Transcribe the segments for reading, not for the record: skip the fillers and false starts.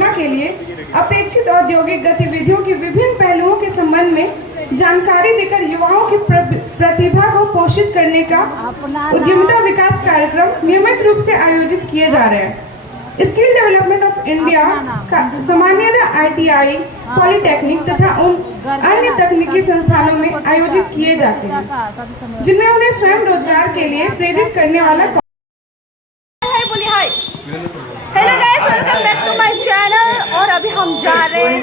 स्थापना के लिए अपेक्षित औद्योगिक गतिविधियों की विभिन्न पहलुओं के संबंध में जानकारी देकर युवाओं की प्रतिभा को पोषित करने का उद्यमिता विकास कार्यक्रम नियमित रूप से आयोजित किए जा रहे हैं। स्किल डेवलपमेंट ऑफ इंडिया का सामान्यतः ITI, पॉलिटेक्निक तथा अन्य तकनीकी संस्थानों में आयोजित किए जाते हैं, जिनमें उन्हें स्वयं रोजगार के लिए प्रेरित करने वाला। Hello guys, welcome back to my channel. और अभी हम जा रहे हैं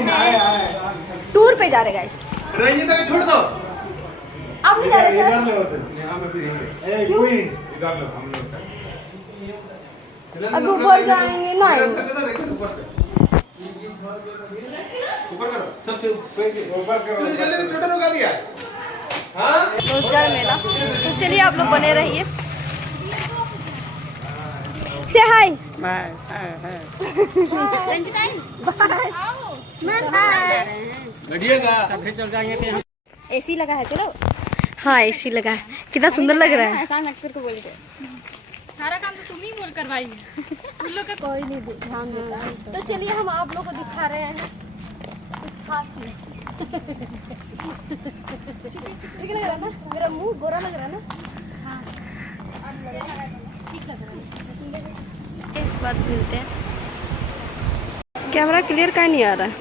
टूर पे, जा रहे हैं गाइस। रंजीता को छोड़ दो। आप नहीं जा रहे सर? क्यों? इधर लो, हम लोग अब ऊपर जाएंगे ना। ऊपर करो, सब ऊपर करो। जल्दी से फोटो निकाल दिया। हाँ? रोजगार मेला। तो चलिए आप लोग बने रहिए। से हाय। बाय। बैठिएगा। सभी चल जाएंगे। AC लगा है, चलो। हाँ, AC लगा है। कितना सुंदर लग रहा है। को बोल के सारा काम तो तुम ही बोल करवाई। उन लोग का कोई नहीं ध्यान देता। तो चलिए हम आप लोग को दिखा रहे हैं ठीक लग रहा है ना? मेरा मुंह गोरा लग रहा है ना? हाँ, ठीक लग रहा है। इस बात मिलते हैं। कैमरा क्लियर का नहीं आ रहा है।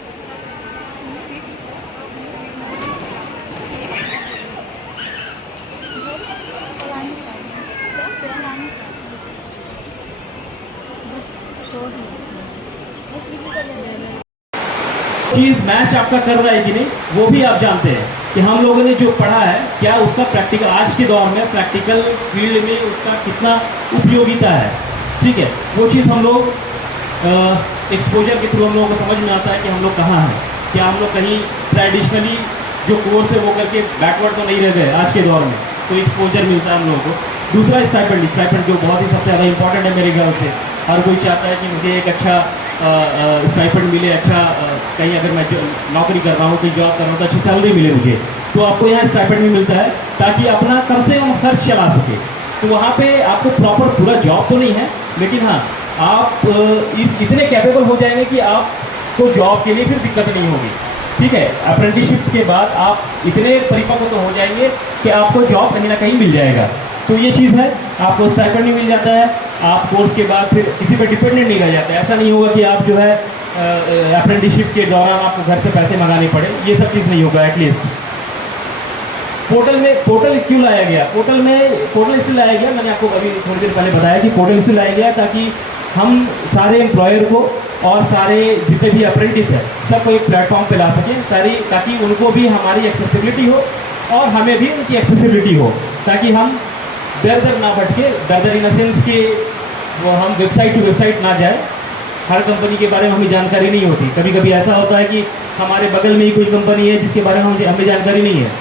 चीज मैच आपका कर रहा है कि नहीं, वो भी आप जानते हैं कि हम लोगों ने जो पढ़ा है क्या उसका प्रैक्टिकल आज के दौर में प्रैक्टिकल फील्ड में उसका कितना उपयोगिता है। ठीक है, वो चीज़ हम लोग एक्सपोजर के थ्रू हम लोगों को समझ में आता है कि हम लोग कहाँ हैं। क्या हम लोग कहीं ट्रेडिशनली जो कोर्स है वो करके बैकवर्ड तो नहीं रह गए आज के दौर में, तो एक्सपोजर मिलता है हम लोगों को। दूसरा स्टाइपेंड जो बहुत ही सबसे ज़्यादा इंपॉर्टेंट है मेरे ख्याल से। हर कोई चाहता है कि मुझे एक अच्छा स्टाइपेंड मिले, अच्छा कहीं अगर मैं नौकरी कर रहा हूँ, कोई जॉब कर रहा हूँ तो अच्छी सैलरी मिले मुझे, तो आपको यहाँ स्टाइपेंड भी मिलता है ताकि अपना कम से कम खर्च चला सके। तो वहाँ पे आपको प्रॉपर पूरा जॉब तो नहीं है, लेकिन हाँ आप इतने कैपेबल हो जाएंगे कि आपको जॉब के लिए फिर दिक्कत नहीं होगी। ठीक है, अप्रेंटिसशिप के बाद आप इतने परिपक्व तो हो जाएंगे कि आपको जॉब कहीं ना कहीं मिल जाएगा। तो ये चीज़ है, आपको स्टाइपेंड भी मिल जाता है, आप कोर्स के बाद फिर किसी पे डिपेंडेंट नहीं रह जाते। ऐसा नहीं होगा कि आप जो है अप्रेंटिसशिप के दौरान आपको घर से पैसे मंगाने पड़े, ये सब चीज़ नहीं होगा। एटलीस्ट पोर्टल क्यों लाया गया? पोर्टल इसलिए लाया गया, मैंने आपको अभी थोड़ी देर पहले बताया कि पोर्टल इसलिए लाया गया ताकि हम सारे एम्प्लॉयर को और सारे जितने भी अप्रेंटिस हैं सबको एक प्लेटफॉर्म पे ला सकें, ताकि उनको भी हमारी एक्सेसिबिलिटी हो और हमें भी उनकी एक्सेसिबिलिटी हो, ताकि हम दर ना भटके। दर इन सेंस कि वो हम वेबसाइट टू वेबसाइट ना जाए। हर कंपनी के बारे में हमें जानकारी नहीं होती। कभी कभी ऐसा होता है कि हमारे बगल में ही कोई कंपनी है जिसके बारे में हमें जानकारी नहीं है,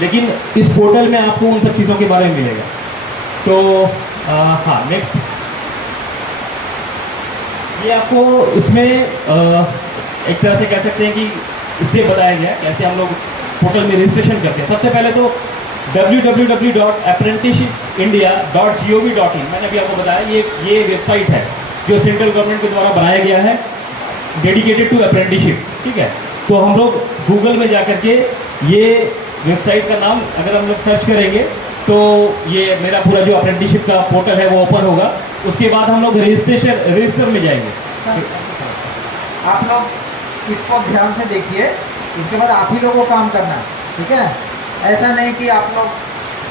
लेकिन इस पोर्टल में आपको उन सब चीज़ों के बारे में मिलेगा। तो हाँ, नेक्स्ट ये आपको इसमें एक तरह से कह सकते हैं कि स्टेप बताया गया कैसे हम लोग पोर्टल में रजिस्ट्रेशन करते हैं। सबसे पहले तो www.apprenticeshipindia.gov.in मैंने अभी आपको बताया, ये वेबसाइट है जो सेंट्रल गवर्नमेंट के द्वारा बनाया गया है, डेडिकेटेड टू अप्रेंटिसशिप। ठीक है, तो हम लोग गूगल में जा करके ये वेबसाइट का नाम अगर हम लोग सर्च करेंगे तो ये मेरा पूरा जो अप्रेंटिसशिप का पोर्टल है वो ओपन होगा। उसके बाद हम लोग रजिस्टर में जाएंगे। आप लोग इसको ध्यान से देखिए, इसके बाद आप ही लोगों को काम करना है। ठीक है, ऐसा नहीं कि आप लोग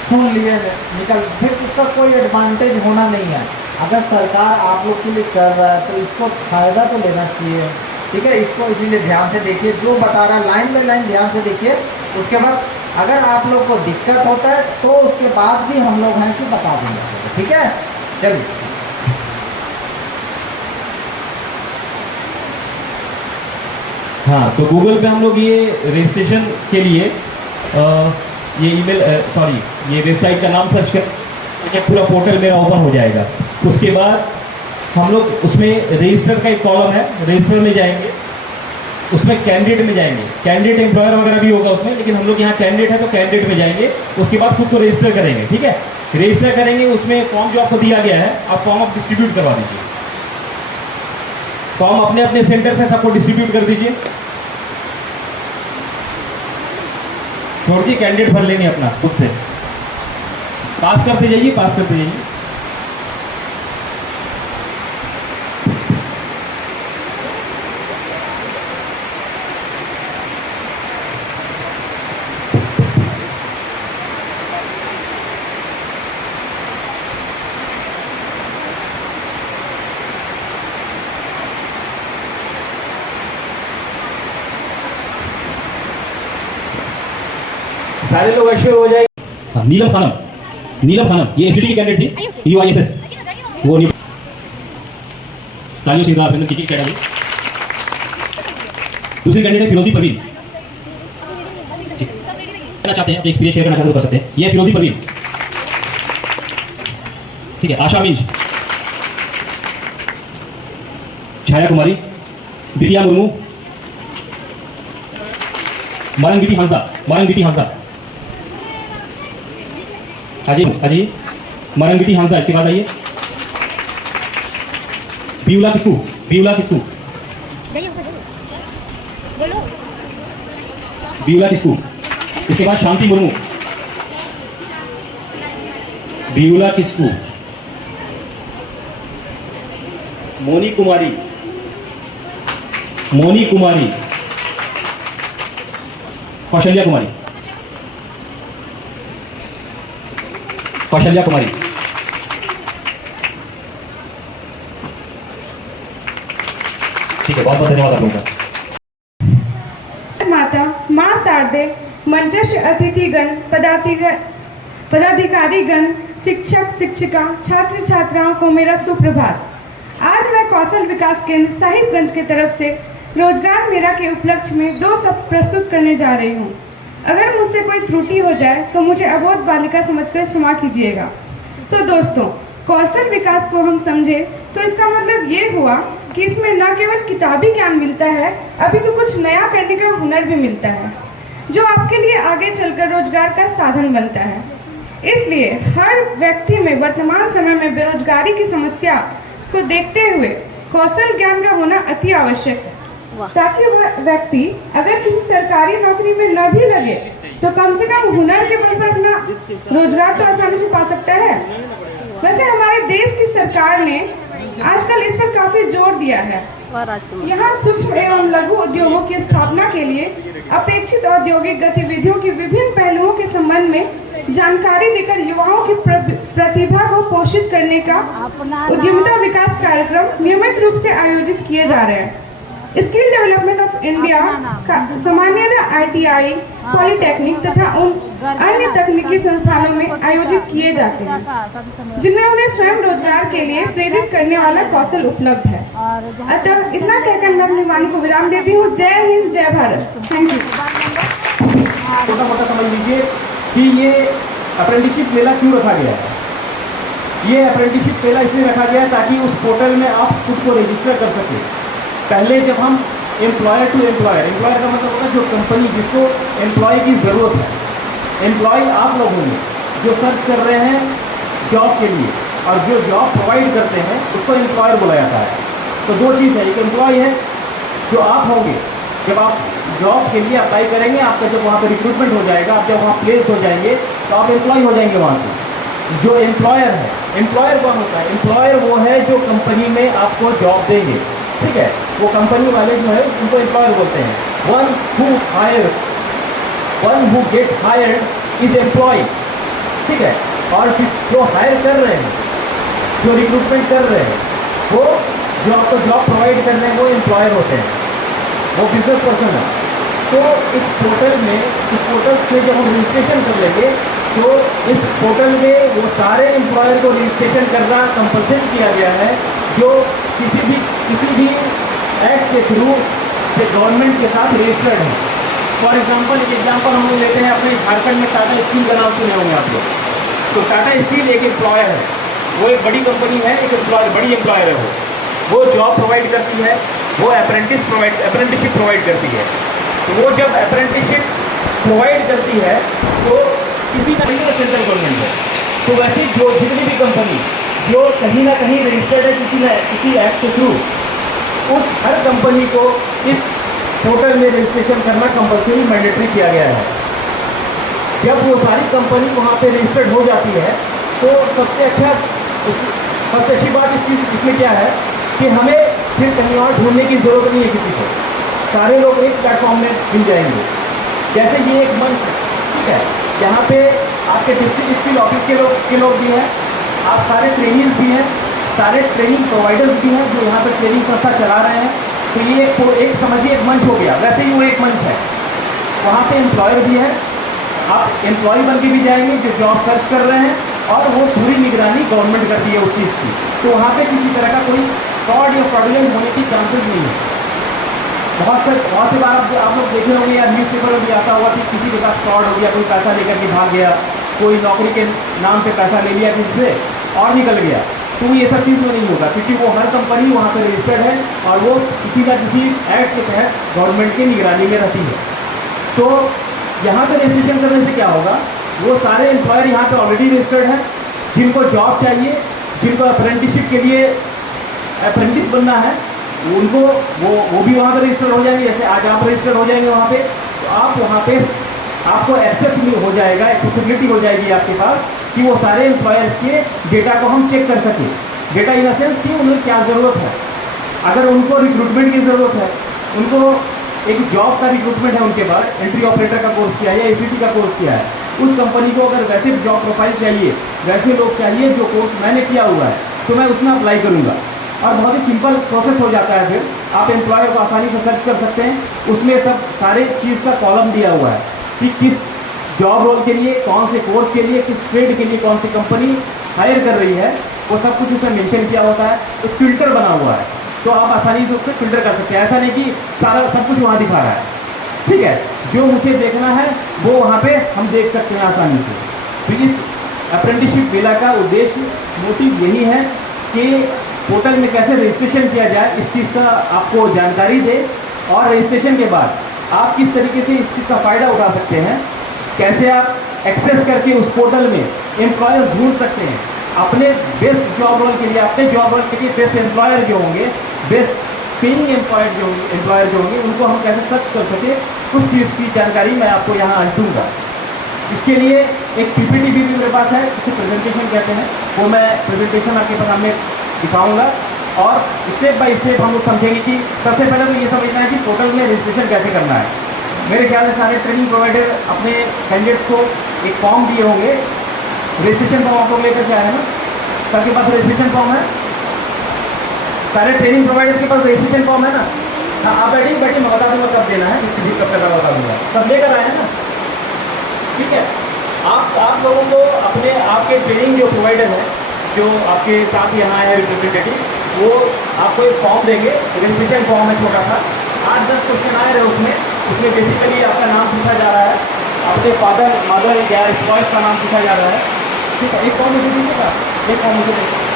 सुन लिए निकल, फिर उसका कोई एडवांटेज होना नहीं है। अगर सरकार आप लोग के लिए कर रहा है तो इसको फ़ायदा तो लेना चाहिए। ठीक है, इसको इसीलिए ध्यान से देखिए, जो बता रहा है लाइन बाई लाइन ध्यान से देखिए। उसके बाद अगर आप लोग को दिक्कत होता है तो उसके बाद भी हम लोग हैं कि बता देंगे। ठीक है, चलिए। हाँ, तो गूगल पे हम लोग ये रजिस्ट्रेशन के लिए ये ये वेबसाइट का नाम सर्च कर, तो पूरा पोर्टल मेरा ओपन हो जाएगा। उसके बाद हम लोग उसमें रजिस्टर का एक कॉलम है, रजिस्टर में जाएंगे, उसमें कैंडिडेट में जाएंगे। कैंडिडेट एम्प्लॉयर वगैरह भी होगा उसमें, लेकिन हम लोग यहाँ कैंडिडेट है तो कैंडिडेट में जाएंगे। उसके बाद खुद को रजिस्टर करेंगे। ठीक है, रजिस्टर करेंगे, उसमें फॉर्म जो आपको दिया गया है आप फॉर्म आप डिस्ट्रीब्यूट करवा दीजिए। फॉर्म अपने अपने सेंटर से सबको डिस्ट्रीब्यूट कर दीजिए। छोड़िए, कैंडिडेट भर लेंगे अपना खुद से। पास करते जाइए, पास करते जाइए। सारे लोग अश्योर हो जाएंगे। नीलम खानम, ये एनसीटी की कैंडिडेट थी, यूआईएसएस। वो तालियों से आप की कैंडिडेट। दूसरी कैंडिडेट फिरोजी परवीन, कहना चाहते हैं, एक्सपीरियंस शेयर करना चाहते हो कर सकते हैं। ये फिरोजी परवीन, ठीक है। आशा मिंज, छाया कुमारी, बिटिया मुर्मू, मरंगीटी हांसदा, हाजी मरंगीटी हांसदा। इसके बाद आइए बियुला किस्कू। इसके बाद शांति मुर्मू, बियुला किस्कू। मोनी कुमारी, कौशल्या कुमारी। ठीक है, बहुत बहुत धन्यवाद आप लोगों का। माता, माँ शारदे, मंचस्थ अतिथिगण, पदाधिकारीगण, शिक्षक शिक्षिका, छात्र छात्राओं को मेरा सुप्रभात। आज मैं कौशल विकास केंद्र साहिबगंज की तरफ से रोजगार मेला के उपलक्ष्य में 2 शब्द प्रस्तुत करने जा रही हूँ। अगर मुझसे कोई त्रुटि हो जाए तो मुझे अबोध बालिका समझकर क्षमा कीजिएगा। तो दोस्तों, कौशल विकास को हम समझे तो इसका मतलब ये हुआ कि इसमें न केवल किताबी ज्ञान मिलता है, अभी तो कुछ नया करने का हुनर भी मिलता है, जो आपके लिए आगे चलकर रोजगार का साधन बनता है। इसलिए हर व्यक्ति में वर्तमान समय में बेरोजगारी की समस्या को देखते हुए कौशल ज्ञान का होना अति आवश्यक है, ताकि वह व्यक्ति अगर किसी सरकारी नौकरी में न भी लगे तो कम से कम हुनर के बल पर अपना रोजगार तो आसानी से पा सकता है। वैसे हमारे देश की सरकार ने आजकल इस पर काफी जोर दिया है। यहाँ सूक्ष्म एवं लघु उद्योगों की स्थापना के लिए अपेक्षित औद्योगिक गतिविधियों की विभिन्न पहलुओं के संबंध में जानकारी देकर युवाओं की प्रतिभा को पोषित करने का उद्यमिता विकास कार्यक्रम नियमित रूप से आयोजित किए जा रहे हैं। स्किल डेवलपमेंट ऑफ इंडिया सामान्यतः ITI, पॉलिटेक्निक तथा उन अन्य तकनीकी संस्थानों में आयोजित किए जाते हैं, जिनमें उन्हें स्वयं रोजगार के लिए प्रेरित करने वाला कौशल उपलब्ध है। अतः इतना कहकर मैं अपनी वाणी को विराम देती हूँ। जय हिंद, जय भारत। Thank you. छोटा मोटा समझ लीजिए कि ये अप्रेंटिसशिप मेला क्यों रखा गया है। ये अप्रेंटिसशिप मेला इसलिए रखा गया है ताकि उस पोर्टल में आप खुद को रजिस्टर कर सकें। पहले जब हम एम्प्लॉयर टू एम्प्लॉयर का मतलब होता है जो कंपनी जिसको एम्प्लॉय की ज़रूरत है, एम्प्लॉय आप लोग होंगे जो सर्च कर रहे हैं जॉब के लिए, और जो जॉब प्रोवाइड करते हैं उसको एम्प्लॉयर बोला जाता है। तो 2 चीज़ है, एक एम्प्लॉय है जो आप होंगे, जब आप जॉब के लिए अप्लाई करेंगे, आपका जब वहाँ पर रिक्रूटमेंट हो जाएगा, आप जब वहाँ प्लेस हो जाएंगे तो आप एम्प्लॉय हो जाएंगे वहाँ से। जो एम्प्लॉयर है, एम्प्लॉयर कौन होता है? एम्प्लॉयर वो है जो कंपनी में आपको जॉब देंगे, ठीक है, वो कंपनी वाले जो है उनको एम्प्लॉयर बोलते हैं। One who get hired is employ, ठीक है। और जो हायर कर रहे हैं, जो रिक्रूटमेंट कर रहे हैं, वो जो आपको जॉब प्रोवाइड कर रहे हैं वो एम्प्लॉयर होते हैं, वो बिजनेस पर्सन है। तो इस पोर्टल से जब हम रजिस्ट्रेशन कर लेंगे तो इस पोर्टल में वो सारे एम्प्लॉयर को रजिस्ट्रेशन करना कंपल्सरी किया गया है, जो किसी भी एक्ट के थ्रू से गवर्नमेंट के साथ रजिस्टर्ड है। फॉर एग्जांपल, एक एग्जांपल हम लोग लेते हैं अपने झारखंड में टाटा स्टील का नाम सुने होंगे आप लोग। तो टाटा स्टील एक एम्प्लॉयर है, वो एक बड़ी कंपनी है, एक बड़ी एम्प्लॉयर है। वो जॉब प्रोवाइड करती है, वो अप्रेंटिसशिप प्रोवाइड करती है। तो वो जब अप्रेंटिसशिप प्रोवाइड करती है तो किसी ना कहीं सेंट्रल गवर्नमेंट है। तो वैसे जो जितनी भी कंपनी जो कहीं ना कहीं रजिस्टर्ड है किसी एक्ट के थ्रू, उस हर कंपनी को इस पोर्टल में रजिस्ट्रेशन करना कंपल्सरी मैंडेटरी किया गया है। जब वो सारी कंपनी वहाँ पे रजिस्टर्ड हो जाती है तो सबसे अच्छी बात इसमें क्या है कि हमें फिर कहीं और ढूंढने की ज़रूरत नहीं है किसी को, सारे लोग एक प्लेटफॉर्म में मिल जाएंगे। जैसे ये एक मंच है, ठीक है, यहाँ पे आपके डिस्ट्रिक्ट स्किल ऑफिस के लोग भी हैं, आप सारे ट्रेनिंग्स भी हैं, सारे ट्रेनिंग प्रोवाइडर्स भी हैं जो यहाँ पर ट्रेनिंग संस्था चला रहे हैं। तो ये एक समझिए एक मंच हो गया। वैसे ही वो एक मंच है, वहाँ पे एम्प्लॉयर भी है, आप एम्प्लॉय बन के भी जाएंगे जो जॉब सर्च कर रहे हैं, और वो पूरी निगरानी गवर्नमेंट करती है उस चीज़ की। तो वहाँ पे किसी तरह का कोई फ्रॉड या फ्रॉडुलेंट होने की चांसेस नहीं है। बहुत से बार आप लोग देखे होंगे या न्यूज़ पेपर में भी आता हुआ कि किसी के साथ फ्रॉड हो गया, कोई पैसा लेकर के भाग गया, कोई नौकरी के नाम पे पैसा ले लिया किसी से और निकल गया। तो ये सब चीज़ में नहीं होगा, क्योंकि वो हर कंपनी वहाँ पर रजिस्टर्ड है और वो किसी ना किसी एक्ट के तहत गवर्नमेंट की निगरानी में रहती है। तो यहाँ पर रजिस्ट्रेशन करने से क्या होगा, वो सारे एम्प्लॉयर यहाँ पे ऑलरेडी रजिस्टर्ड हैं, जिनको जॉब चाहिए, जिनको अप्रेंटिसशिप के लिए अप्रेंटिस बनना है, उनको वो भी वहाँ पर रजिस्टर हो जाएंगे। जैसे आज आप रजिस्टर हो जाएंगे वहाँ पे, तो आप वहाँ पे आपको एक्सेस हो जाएगा, एक्सेसिबिलिटी हो जाएगी आपके पास कि वो सारे एम्प्लॉयर्स के डेटा को हम चेक कर सकें। डेटा इन द सेंस कि उन्हें क्या ज़रूरत है, अगर उनको रिक्रूटमेंट की ज़रूरत है, उनको एक जॉब का रिक्रूटमेंट है, उनके पास एंट्री ऑपरेटर का कोर्स किया है या ACT का कोर्स किया है, उस कंपनी को अगर वैसे जॉब प्रोफाइल चाहिए, वैसे लोग चाहिए जो कोर्स मैंने किया हुआ है, तो मैं उसमें अप्लाई करूँगा। और बहुत ही सिंपल प्रोसेस हो जाता है। फिर आप एम्प्लॉयर को आसानी से सर्च कर सकते हैं, उसमें सब सारे चीज़ का कॉलम दिया हुआ है कि किस जॉब रोल के लिए, कौन से कोर्स के लिए, किस ट्रेड के लिए कौन सी कंपनी हायर कर रही है, वो सब कुछ उसमें मेंशन किया होता है। एक फिल्टर बना हुआ है, तो आप आसानी से उसको फिल्टर कर सकते हैं। ऐसा नहीं कि सारा सब कुछ वहाँ दिखा रहा है, ठीक है, जो मुझे देखना है वो वहाँ पे हम देख सकते हैं आसानी से। तो इस अप्रेंटिसशिप मेला का उद्देश्य, मोटिव यही है कि पोर्टल में कैसे रजिस्ट्रेशन किया जाए, इस चीज़ का आपको जानकारी दे, और रजिस्ट्रेशन के बाद आप किस तरीके से इस चीज़ का फ़ायदा उठा सकते हैं, कैसे आप एक्सेस करके उस पोर्टल में एम्प्लॉयर ढूंढ सकते हैं अपने बेस्ट जॉब रोल के लिए, अपने जॉब रोल के लिए बेस्ट एम्प्लॉयर जो होंगे, बेस्ट पेइंग एम्प्लॉयर जो होंगे, उनको हम कैसे सर्च कर सकें, उस चीज़ की जानकारी मैं आपको यहाँ दूँगा। इसके लिए एक PPT भी मेरे पास है, इसे प्रेजेंटेशन कहते हैं, वो मैं प्रेजेंटेशन आपके सामने दिखाऊंगा, और स्टेप बाय स्टेप हम लोग समझेंगे कि सबसे पहले तो ये समझना है कि पोर्टल में रजिस्ट्रेशन कैसे करना है। मेरे ख्याल से सारे ट्रेनिंग प्रोवाइडर अपने कैंडिडेट्स को एक फॉर्म दिए होंगे, रजिस्ट्रेशन फॉर्म आप लोग लेकर के आए हैं ना, सबके पास रजिस्ट्रेशन फॉर्म है, सारे ट्रेनिंग प्रोवाइडर्स के पास रजिस्ट्रेशन फॉर्म है ना। हाँ, आप बैठिए मैं बता दूँगा कब देना है, इसकी भी कब करना बता दूँगा, सब लेकर आए हैं ना, ठीक है। आप लोगों को अपने आपके ट्रेनिंग जो प्रोवाइडर हैं, जो आपके साथ यहाँ है रिप्रेजेंटेटिव, वो आपको एक फॉर्म देंगे, रजिस्ट्रेशन फॉर्म है छोटा सा, 8-10 क्वेश्चन आए रहे उसमें बेसिकली आपका नाम पूछा जा रहा है, अपने फादर मदर या स्पॉइस का नाम पूछा जा रहा है, ठीक है। एक फॉर्म मुझे दीजिएगा, एक फॉर्म मुझे दीजिएगा।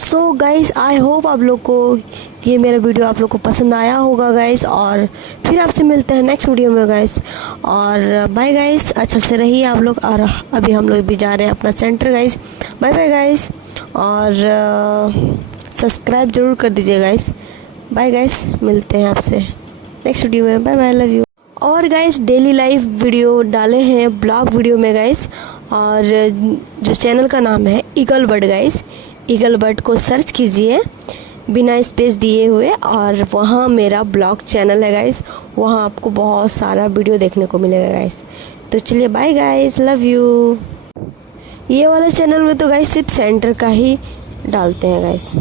सो गाइस, आई होप आप लोग को ये मेरा वीडियो आप लोग को पसंद आया होगा गाइस, और फिर आपसे मिलते हैं नेक्स्ट वीडियो में गाइस, और बाय गाइस, अच्छा से रहिए आप लोग। और अभी हम लोग भी जा रहे हैं अपना centre guys, bye bye guys, और सब्सक्राइब ज़रूर कर दीजिए गाइस। बाय गाइस, मिलते हैं आपसे नेक्स्ट वीडियो में, बाय बाय, लव यू। और गाइस डेली लाइफ वीडियो डाले हैं ब्लॉग वीडियो में गाइस, और जो चैनल का नाम है eagle bird guys, eagle bird को सर्च कीजिए बिना स्पेस दिए हुए, और वहाँ मेरा ब्लॉग चैनल है गाइस, वहाँ आपको बहुत सारा वीडियो देखने को मिलेगा गाइस। तो चलिए बाय गाइस, लव यू। ये वाले चैनल में तो गाइस सिर्फ सेंटर का ही डालते हैं गाइस।